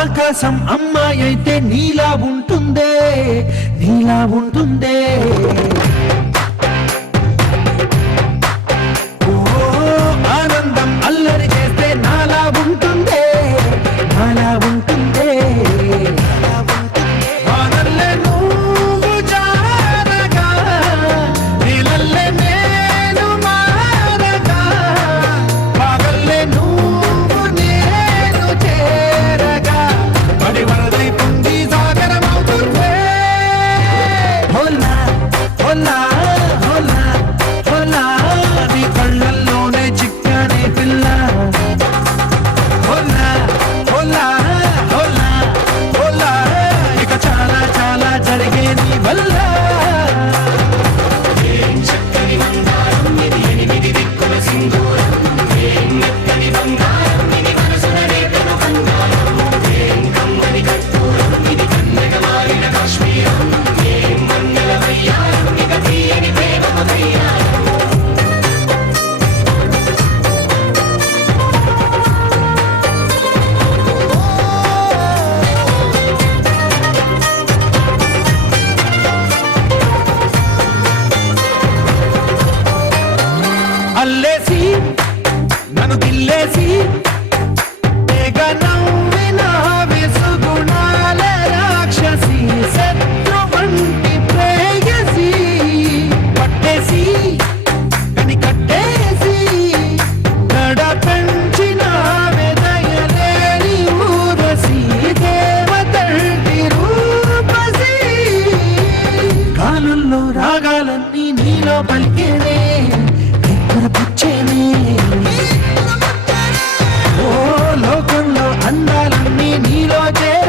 ఆకాశం అమ్మాయి అయితే నీలా ఉంటుందే, నీలా ఉంటుందే. ఓ ఆనందం అల్లరి చేస్తే నాలా ఉంటుందే, నాలా ఉంటుందే. వానల్లే నువ్వు జారగా, నీలల్లే నేను మారగా, పగల్లే నువ్వు నేను చేరగా, పడి వరదై పొంగి సాగరమవుతుందే. హోలా హోలా హోలా హోలా, నీ కళ్ళల్లోనే చిక్కనే పిల్ల. హోలా హోలా హోలా హోలా, ఇక చాలా చాలా జరిగే నీ వల్ల. అల్లేసి నన్ను గిల్లేసి తెగ నవ్విన విసుగుణాల రాక్షసి, శత్రు వంటి ప్రేయసి, పట్టేసి కని కట్టేసి గడ పెంచిన వెదయలేని ఊరసి, దేవతంటి రూపసి. గాలుల్లో రాగాలన్నీ నీలో పలికేనే, ఓ లోకంలో అందాలన్నీ నీలో చేరే.